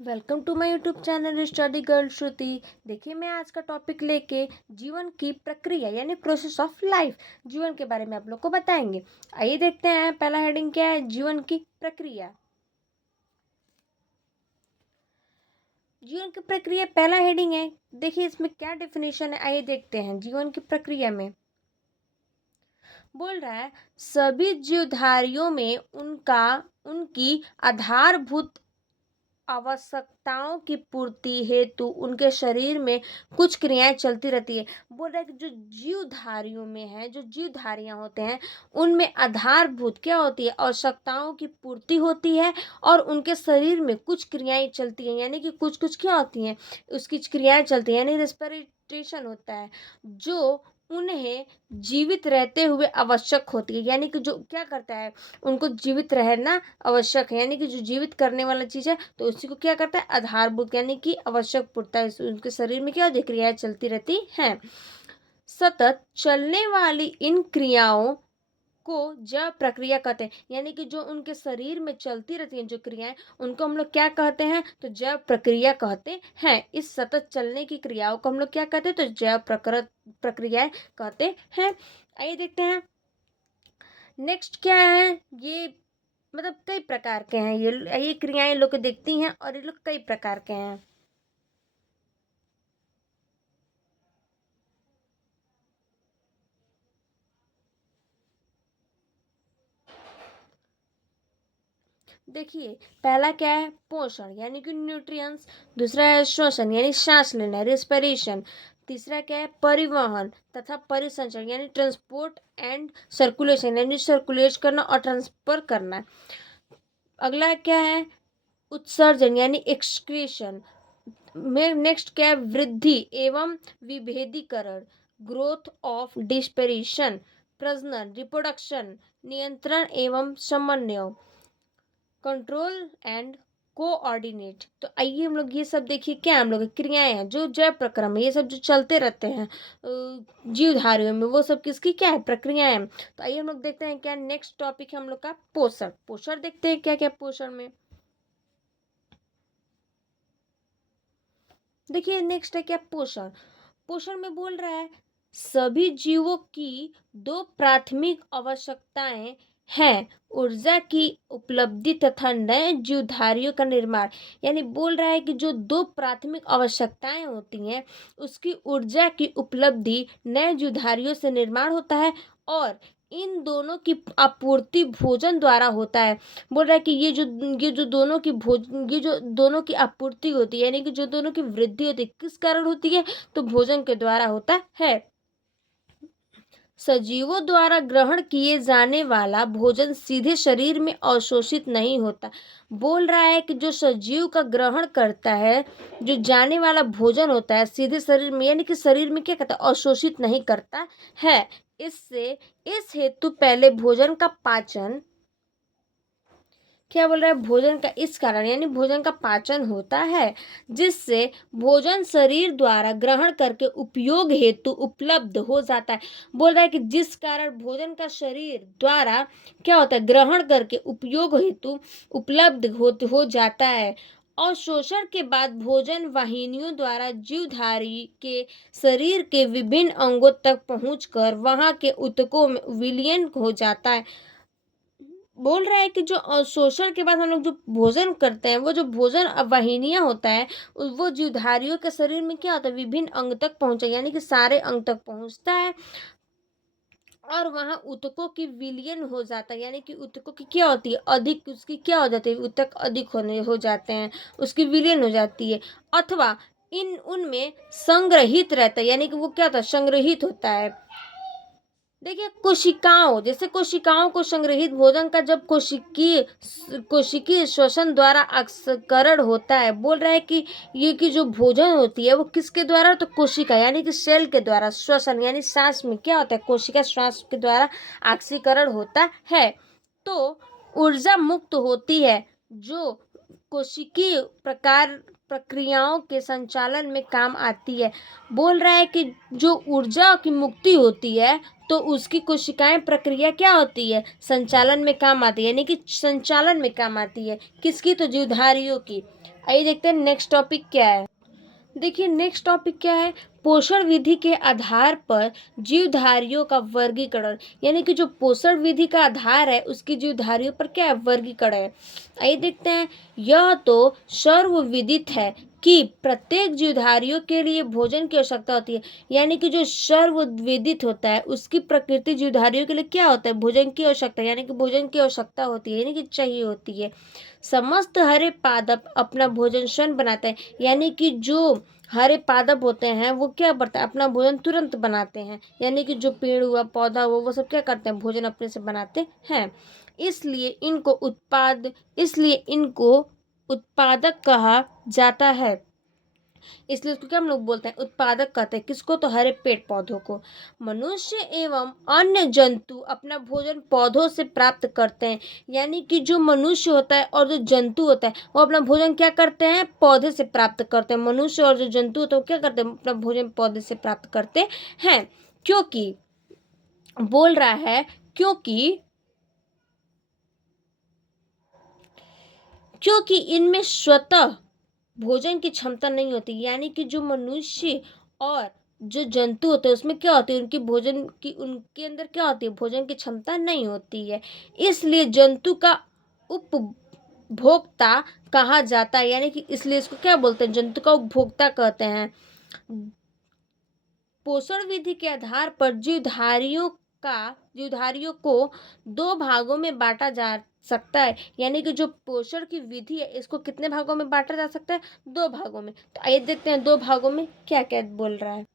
Welcome to my YouTube channel study girl Shruti. देखिए, मैं आज का टॉपिक लेके जीवन की प्रक्रिया यानी प्रोसेस ऑफ लाइफ जीवन के बारे में आप लोग को बताएंगे। आइए देखते हैं, पहला हेडिंग क्या है, जीवन की प्रक्रिया। जीवन की प्रक्रिया पहला हेडिंग है। देखिए इसमें क्या डेफिनेशन है, आइए देखते हैं। जीवन की प्रक्रिया में बोल रहा है, सभी जीवधारियों में उनकी आधारभूत आवश्यकताओं की पूर्ति हेतु उनके शरीर में कुछ क्रियाएं चलती रहती है। बोल रहा है कि जो जीवधारियों में है, जो जीवधारियां होते हैं, उनमें आधारभूत क्या होती है, आवश्यकताओं की पूर्ति होती है और उनके शरीर में कुछ क्रियाएं चलती हैं, यानी कि कुछ कुछ क्या होती हैं, उसकी क्रियाएं चलती हैं, यानी रेस्पिरेशन होता है जो उन्हें जीवित रहते हुए आवश्यक होती है। यानी कि जो क्या करता है, उनको जीवित रहना आवश्यक है, यानी कि जो जीवित करने वाला चीज है तो उसी को क्या करता है, आधारभूत यानी कि आवश्यक पूर्ता है। उनके शरीर में क्या क्रियाएं चलती रहती हैं। सतत चलने वाली इन क्रियाओं को जैव प्रक्रिया कहते हैं, यानी कि जो उनके शरीर में चलती रहती हैं जो क्रियाएं, उनको हम लोग क्या कहते हैं, तो जैव प्रक्रिया कहते हैं। इस सतत चलने की क्रियाओं को हम लोग क्या कहते हैं, तो जैव प्रक्रियाएं कहते हैं। आइए देखते हैं नेक्स्ट क्या है। ये मतलब कई प्रकार के हैं, ये क्रियाएं लोग देखती हैं और ये लोग कई प्रकार के हैं। देखिए, पहला क्या है, पोषण यानी कि न्यूट्रिएंट्स। दूसरा है श्वसन यानी सांस लेना, रेस्पिरेशन। तीसरा क्या है, परिवहन तथा परिसंचरण यानी ट्रांसपोर्ट एंड सर्कुलेशन, यानी सर्कुलेट करना और ट्रांसफर करना। अगला क्या है, उत्सर्जन यानी एक्सक्रीशन में। नेक्स्ट क्या है, वृद्धि एवं विभेदीकरण, ग्रोथ ऑफ डिस्पेरिशन, प्रजनन रिप्रोडक्शन, नियंत्रण एवं समन्वय, कंट्रोल एंड कोऑर्डिनेट। तो आइए हम लोग ये सब देखिए, क्या हम लोग क्रियाएं हैं जो जैव प्रक्रिया में, ये सब जो चलते रहते हैं जीवधारियों में, वो सब किसकी क्या है, प्रक्रियाएं हैं। तो आइए हम लोग देखते हैं क्या नेक्स्ट टॉपिक है हम लोग का, पोषण। पोषण देखते हैं क्या क्या पोषण में। देखिए नेक्स्ट है क्या, पोषण। पोषण में बोल रहा है, सभी जीवों की दो प्राथमिक आवश्यकताएं हैं, ऊर्जा की उपलब्धि तथा नए जीवधारियों का निर्माण। यानी बोल रहा है कि जो दो प्राथमिक आवश्यकताएं होती हैं, उसकी ऊर्जा की उपलब्धि नए जीवधारियों से निर्माण होता है और इन दोनों की आपूर्ति भोजन द्वारा होता है। बोल रहा है कि ये जो दोनों की ये जो दोनों की आपूर्ति होती है, यानी कि जो दोनों की वृद्धि होती है, किस कारण होती है, तो भोजन के द्वारा होता है। सजीवों द्वारा ग्रहण किए जाने वाला भोजन सीधे शरीर में अवशोषित नहीं होता। बोल रहा है कि जो सजीव का ग्रहण करता है, जो जाने वाला भोजन होता है सीधे शरीर में, यानी कि शरीर में क्या करता है, अवशोषित नहीं करता है। इससे इस हेतु पहले भोजन का पाचन, क्या बोल रहा है, भोजन का इस कारण यानी भोजन का पाचन होता है, जिससे भोजन शरीर द्वारा ग्रहण करके उपयोग हेतु उपलब्ध हो जाता है। बोल रहा है कि जिस कारण भोजन का शरीर द्वारा क्या होता है, ग्रहण करके उपयोग हेतु उपलब्ध हो जाता है। और शोषण के बाद भोजन वाहिनियों द्वारा जीवधारी के शरीर के विभिन्न अंगों तक पहुंचकर वहां के ऊतकों में विलीन हो जाता है। बोल रहा है कि जो शोषण के बाद हम लोग जो भोजन करते हैं, वो जो भोजन वाहिनियां होता है, वो जीवधारियों के शरीर में क्या होता है, विभिन्न अंग तक पहुंचा, यानी कि सारे अंग तक पहुंचता है और वहां ऊतकों की विलयन हो जाता है। यानी कि ऊतकों की क्या होती है, अधिक उसकी क्या हो जाती है, ऊतक अधिक होने हो जाते हैं, उसकी विलयन हो जाती है। अथवा इन उनमें संग्रहित रहता है, यानी कि वो क्या होता है, संग्रहित होता है। देखिए, कोशिकाओं, जैसे कोशिकाओं को संग्रहित भोजन का जब कोशिकीय श्वसन द्वारा ऑक्सीकरण होता है। बोल रहा है कि ये की जो भोजन होती है वो किसके द्वारा, तो कोशिका यानी कि सेल के द्वारा, श्वसन यानी सांस में क्या होता है, कोशिका श्वास के द्वारा ऑक्सीकरण होता है। तो ऊर्जा मुक्त होती है जो कोशिकीय प्रक्रियाओं के संचालन में काम आती है। बोल रहा है कि जो ऊर्जा की मुक्ति होती है तो उसकी कोशिकाएं प्रक्रिया क्या होती है, संचालन में काम आती है, यानी कि संचालन में काम आती है, किसकी, तो जीवधारियों की। आइए देखते हैं नेक्स्ट टॉपिक क्या है। देखिए नेक्स्ट टॉपिक क्या है, पोषण विधि के आधार पर जीवधारियों का वर्गीकरण, यानी कि जो पोषण विधि का आधार है उसकी जीवधारियों पर क्या है, वर्गीकरण है। आइए देखते हैं। यह तो सर्वविदित है कि प्रत्येक जीवधारियों के लिए भोजन की आवश्यकता होती है, यानी कि जो सर्वविदित होता है उसकी प्रकृति जीवधारियों के लिए क्या होता है, भोजन की आवश्यकता, यानी कि भोजन की आवश्यकता होती है, यानी कि चाहिए होती है। समस्त हरे पादप अपना भोजन स्वयं बनाते हैं, यानी कि जो हरे पादप होते हैं वो क्या करते हैं, अपना भोजन तुरंत बनाते हैं, यानी कि जो पेड़ हुआ पौधा हुआ वो सब क्या करते हैं, भोजन अपने से बनाते हैं। इसलिए इनको उत्पादक कहा जाता है। इसलिए उसको क्या हम लोग बोलते हैं, उत्पादक कहते हैं। किसको, तो हरे पेड़ पौधों को। मनुष्य एवं अन्य जंतु अपना भोजन पौधों से प्राप्त करते हैं, यानी कि जो मनुष्य होता है और जो जंतु होता है वो अपना भोजन क्या करते हैं, पौधे से प्राप्त करते हैं। मनुष्य और जो जंतु होता है वो क्या करते हैं, अपना भोजन पौधे से प्राप्त करते हैं। क्योंकि बोल रहा है क्योंकि इनमें स्वतः भोजन की क्षमता नहीं होती, यानी कि जो मनुष्य और जो जंतु होते हैं उसमें क्या होती है, उनके अंदर क्या होती है, भोजन की क्षमता नहीं होती है। इसलिए जंतु का उपभोक्ता कहा जाता है, यानी कि इसलिए इसको क्या बोलते हैं, जंतु का उपभोक्ता कहते हैं। पोषण विधि के आधार पर जीवधारियों को दो भागों में बांटा जा सकता है, यानी कि जो पोषण की विधि है इसको कितने भागों में बांटा जा सकता है, दो भागों में। तो आइए देखते हैं दो भागों में क्या क्या बोल रहा है।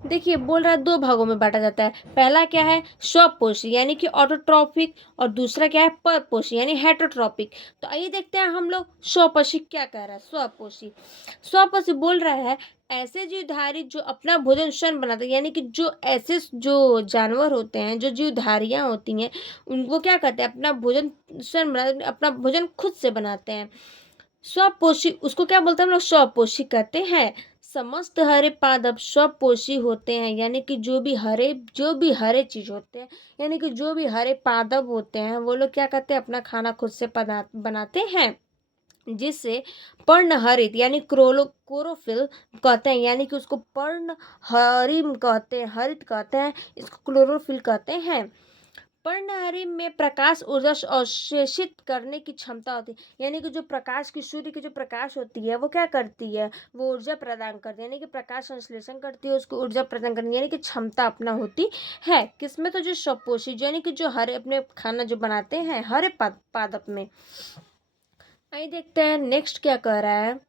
देखिए बोल रहा है दो भागों में बांटा जाता है। पहला क्या है, स्वपोषी यानी कि ऑटोट्रॉपिक, और दूसरा क्या है, परपोषी यानी हेटरोट्रॉपिक। तो आइए देखते हैं हम लोग स्वपोषी क्या कह रहा है। स्वपोषी बोल रहा है ऐसे जीवधारी जो अपना भोजन स्वयं बनाते हैं, यानी कि जो ऐसे जो जानवर होते हैं, जो जीवधारियां होती हैं, उनको क्या करते हैं, अपना भोजन स्वयं बनाते, अपना भोजन खुद से बनाते हैं। स्वपोषी उसको क्या बोलते हैं हम लोग, स्वपोषी कहते हैं। समस्त हरे पादप स्वपोषी होते हैं, यानी कि जो भी हरे चीज होते हैं, यानी कि जो भी हरे पादप होते हैं वो लोग क्या करते हैं, अपना खाना खुद से बनाते हैं। जिससे पर्णहरित यानी क्लोरोफिल कहते हैं, यानी कि उसको पर्णहरित कहते हैं, इसको क्लोरोफिल कहते हैं। पर्णहरित में प्रकाश ऊर्जा अवशोषित करने की क्षमता होती है, यानी कि जो प्रकाश की, सूर्य की जो प्रकाश होती है वो क्या करती है, वो ऊर्जा प्रदान करती है, यानी कि प्रकाश संश्लेषण करती है, उसको ऊर्जा प्रदान करने यानी कि क्षमता अपना होती है। किसमें, तो जो स्वपोषी यानी कि जो हरे अपने खाना जो बनाते हैं हरे पादप में। आइए देखते हैं नेक्स्ट क्या कह रहा है।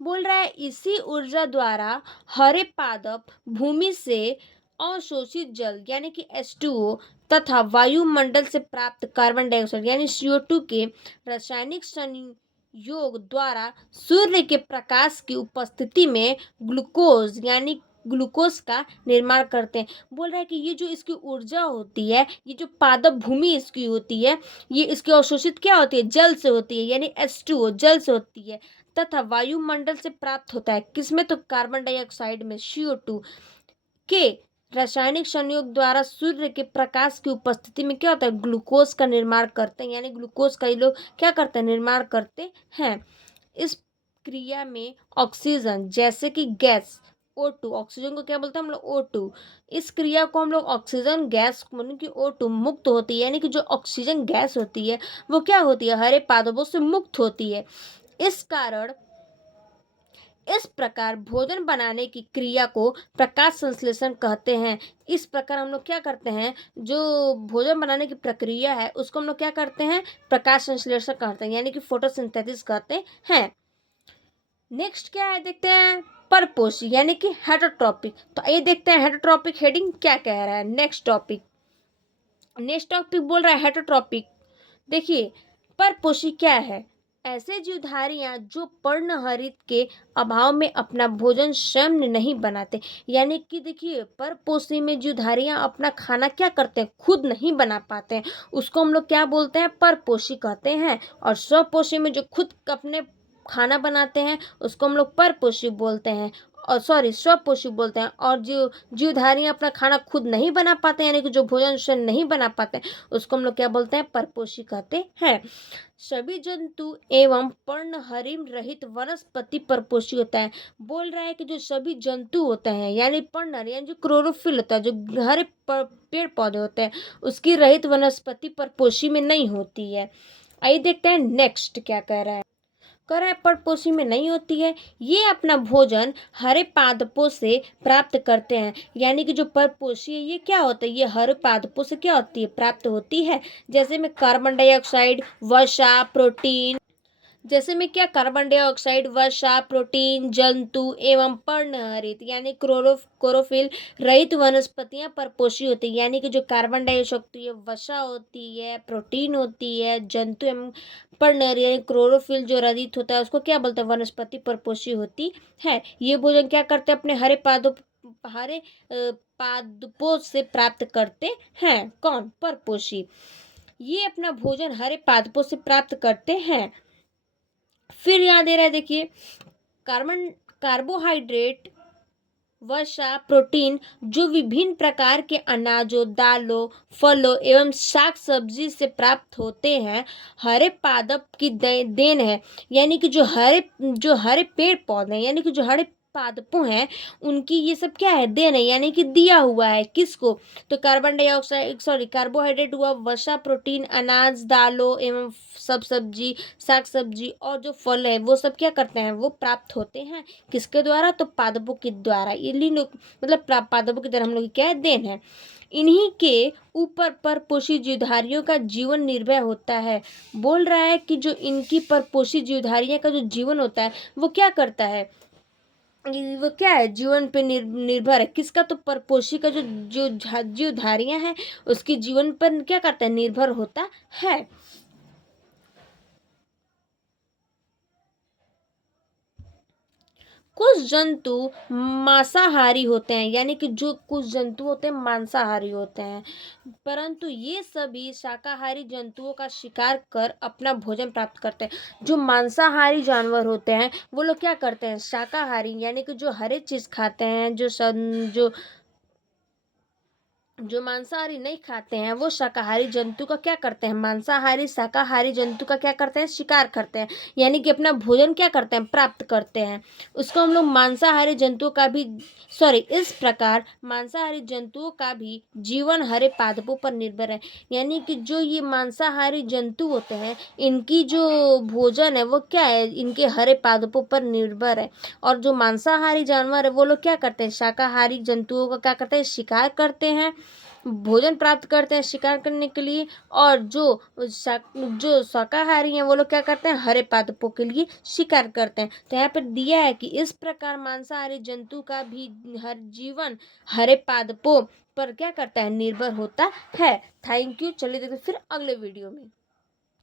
बोल रहा है इसी ऊर्जा द्वारा हरे पादप भूमि से अवशोषित जल यानी कि H2O तथा वायुमंडल से प्राप्त कार्बन डाइऑक्साइड यानी CO2 के रासायनिक संयोग द्वारा सूर्य के प्रकाश की उपस्थिति में ग्लूकोज का निर्माण करते हैं। बोल रहा है कि ये जो इसकी ऊर्जा होती है, ये जो पादप भूमि इसकी होती है, ये इसकी अवशोषित क्या होती है, जल से होती है, यानी H2O जल से होती है, तथा वायुमंडल से प्राप्त होता है। किसमें, तो कार्बन डाइऑक्साइड में, CO2 के रासायनिक संयोग द्वारा सूर्य के प्रकाश की उपस्थिति में क्या होता है, ग्लूकोज का निर्माण करते हैं, यानी ग्लूकोज का ये लोग क्या करते हैं, निर्माण करते हैं। इस क्रिया में ऑक्सीजन जैसे कि गैस O2, ऑक्सीजन को क्या बोलते हैं हम लोग, O2, इस क्रिया को हम लोग ऑक्सीजन गैस यानी कि O2 मुक्त होती है, यानी कि जो ऑक्सीजन गैस होती है वो क्या होती है, हरे पादपों से मुक्त होती है। इस प्रकार भोजन बनाने की क्रिया को प्रकाश संश्लेषण कहते हैं। इस प्रकार हम लोग क्या करते हैं, जो भोजन बनाने की प्रक्रिया है उसको हम लोग क्या करते हैं, प्रकाश संश्लेषण कहते हैं, यानी कि फोटोसिंथेसिस कहते हैं। नेक्स्ट क्या है देखते हैं, परपोषी यानी कि हेटरोट्रॉपिक। तो ये देखते हैं हेटरोट्रॉपिक हेडिंग क्या कह रहा है। नेक्स्ट टॉपिक बोल रहा है हेटरोट्रॉपिक। देखिए परपोषी क्या है, ऐसे जीवधारियां जो पर्णहरित के अभाव में अपना भोजन स्वयं नहीं बनाते, यानी कि देखिए परपोषी में जीवधारियां अपना खाना क्या करते हैं, खुद नहीं बना पाते हैं, उसको हम लोग क्या बोलते हैं, परपोषी कहते हैं। और स्वपोषी में जो खुद अपने खाना बनाते हैं उसको हम लोग परपोषी बोलते हैं। और स्वपोषी बोलते हैं। और जो जीवधारियाँ अपना खाना खुद नहीं बना पाते यानी कि जो भोजन स्वयं नहीं बना पाते उसको हम लोग क्या बोलते हैं, परपोषी कहते हैं। सभी जंतु एवं पर्णहरिम रहित वनस्पति परपोषी होता है। बोल रहा है कि जो सभी जंतु होते हैं यानी पर्णहर यानी जो क्लोरोफिल होता है, जो हरे पेड़ पौधे होते हैं, उसकी रहित वनस्पति परपोषी में नहीं होती है। आइए देखते हैं नेक्स्ट क्या कह रहा है। कह रहा है परपोषी में नहीं होती है, ये अपना भोजन हरे पादपों से प्राप्त करते हैं। यानी कि जो परपोषी है ये क्या होता है, ये हरे पादपों से क्या होती है, प्राप्त होती है। जैसे में कार्बन डाइऑक्साइड, वसा, प्रोटीन, जैसे में क्या, कार्बन डाइऑक्साइड, वसा, प्रोटीन, जंतु एवं पर्णहरित यानी क्लोरोफिल रहित वनस्पतियां परपोषी होती है। यानी कि जो कार्बन डाइऑक्साइड होती है, वसा होती है, प्रोटीन होती है, जंतु एवं पर्णहरित यानी क्लोरोफिल जो रहित होता है उसको क्या बोलते हैं, वनस्पति परपोषी होती है। ये भोजन क्या करते हैं, अपने हरे पादपों से प्राप्त करते हैं। कौन, परपोषी। ये अपना भोजन हरे पादपों से प्राप्त करते हैं। फिर यहाँ दे रहा है देखिए, कार्बोहाइड्रेट, वसा, प्रोटीन जो विभिन्न प्रकार के अनाजों, दालों, फलों एवं शाक सब्जी से प्राप्त होते हैं, हरे पादप की देन है। यानी कि जो हरे पेड़ पौधे यानी कि जो हरे पादपों हैं उनकी ये सब क्या है, देन है। यानी कि दिया हुआ है किसको, तो कार्बोहाइड्रेट हुआ, वसा, प्रोटीन, अनाज, दालों एवं सब सब्जी, शाक सब्जी और जो फल है वो सब क्या करते हैं, वो प्राप्त होते हैं किसके द्वारा, तो पादपों के द्वारा। ये मतलब पादपों की तरह हम लोग क्या है, देन है। इन्हीं के ऊपर परपोषी जीवधारियों का जीवन निर्भर होता है। बोल रहा है कि जो इनकी परपोषी जीवधारियों का जो जीवन होता है वो क्या करता है, वो क्या है, जीवन पे निर्भर है किसका, तो परपोषी का जो जीवधारियां हैं उसकी जीवन पर क्या करता है, निर्भर होता है। कुछ जंतु मांसाहारी होते हैं, यानी कि जो कुछ जंतु होते हैं मांसाहारी होते हैं, परंतु ये सभी शाकाहारी जंतुओं का शिकार कर अपना भोजन प्राप्त करते हैं। जो मांसाहारी जानवर होते हैं वो लोग क्या करते हैं, शाकाहारी यानी कि जो हरे चीज खाते हैं, जो मांसाहारी नहीं खाते हैं वो शाकाहारी जंतु का क्या करते हैं, मांसाहारी शाकाहारी जंतु का क्या करते हैं, शिकार करते हैं। यानी कि अपना भोजन क्या करते हैं, प्राप्त करते हैं। उसको हम लोग मांसाहारी जंतुओं का भी इस प्रकार मांसाहारी जंतुओं का भी जीवन हरे पादपों पर निर्भर है। यानी कि जो ये मांसाहारी जंतु होते हैं इनकी जो भोजन है वो क्या है, इनके हरे पादपों पर निर्भर है। और जो मांसाहारी जानवर है वो लोग क्या करते हैं, शाकाहारी जंतुओं का क्या करते हैं, शिकार करते हैं, भोजन प्राप्त करते हैं शिकार करने के लिए। और जो शाकाहारी हैं वो लोग क्या करते हैं, हरे पादपों के लिए शिकार करते हैं। तो यहाँ पर दिया है कि इस प्रकार मांसाहारी जंतु का भी हर जीवन हरे पादपों पर क्या करता है, निर्भर होता है। Thank you. चलिए देखते फिर अगले वीडियो में।